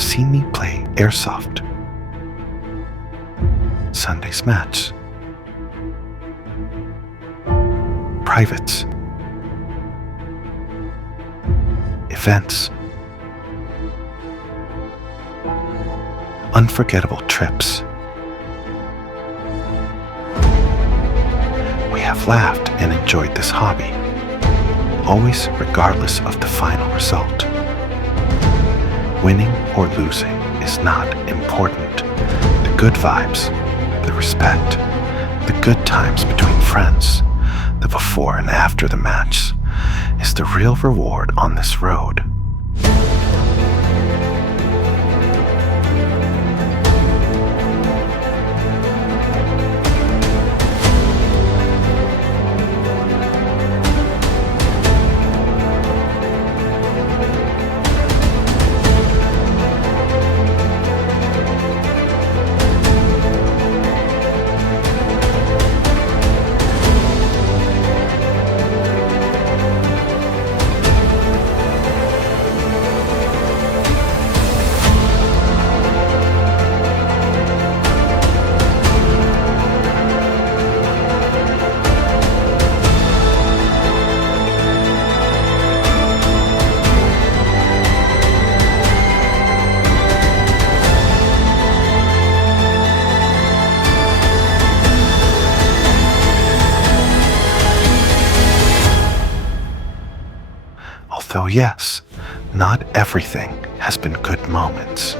have seen me play Airsoft, Sunday's match, privates, events, unforgettable trips. We have laughed and enjoyed this hobby, always regardless of the final result. Winning or losing is not important. The good vibes, the respect, the good times between friends, the before and after the match is the real reward on this road. Although yes, not everything has been good moments.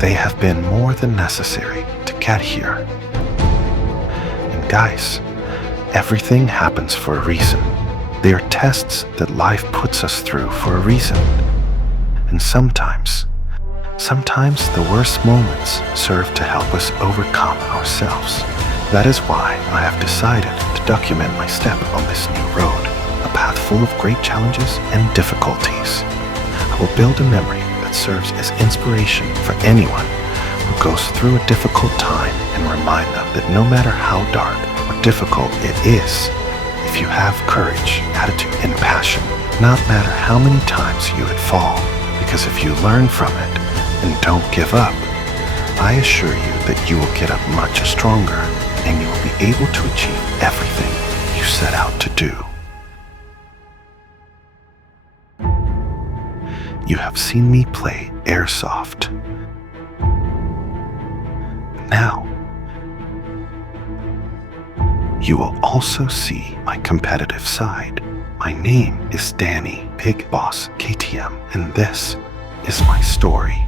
They have been more than necessary to get here. And guys, everything happens for a reason. They are tests that life puts us through for a reason. And sometimes the worst moments serve to help us overcome ourselves. That is why I have decided to document my step on this new road. A path full of great challenges and difficulties. I will build a memory that serves as inspiration for anyone who goes through a difficult time and remind them that no matter how dark or difficult it is, if you have courage, attitude, and passion, not matter how many times you would fall, because if you learn from it and don't give up, I assure you that you will get up much stronger and you will be able to achieve everything you set out to do. You have seen me play Airsoft. Now, you will also see my competitive side. My name is Danny Big Boss KTM, and this is my story.